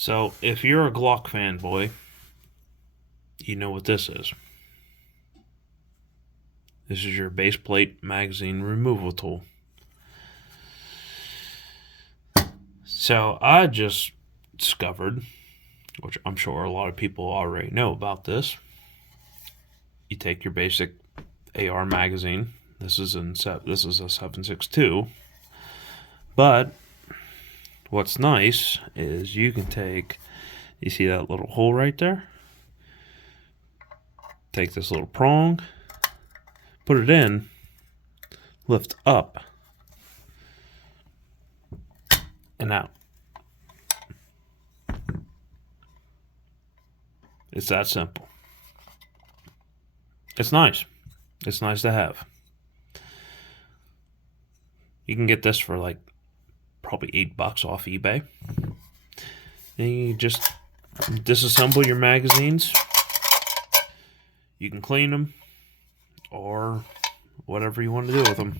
So, if you're a Glock fanboy, you know what this is. This is your base plate magazine removal tool. So, I just discovered, which I'm sure a lot of people already know about this. You take your basic AR magazine. This is a 7.62, but what's nice is you can take, you see that little hole right there? Take this little prong, put it in, lift up, and out. It's that simple. It's nice. It's nice to have. You can get this for like probably $8 off eBay. And you just disassemble your magazines. You can clean them or whatever you want to do with them.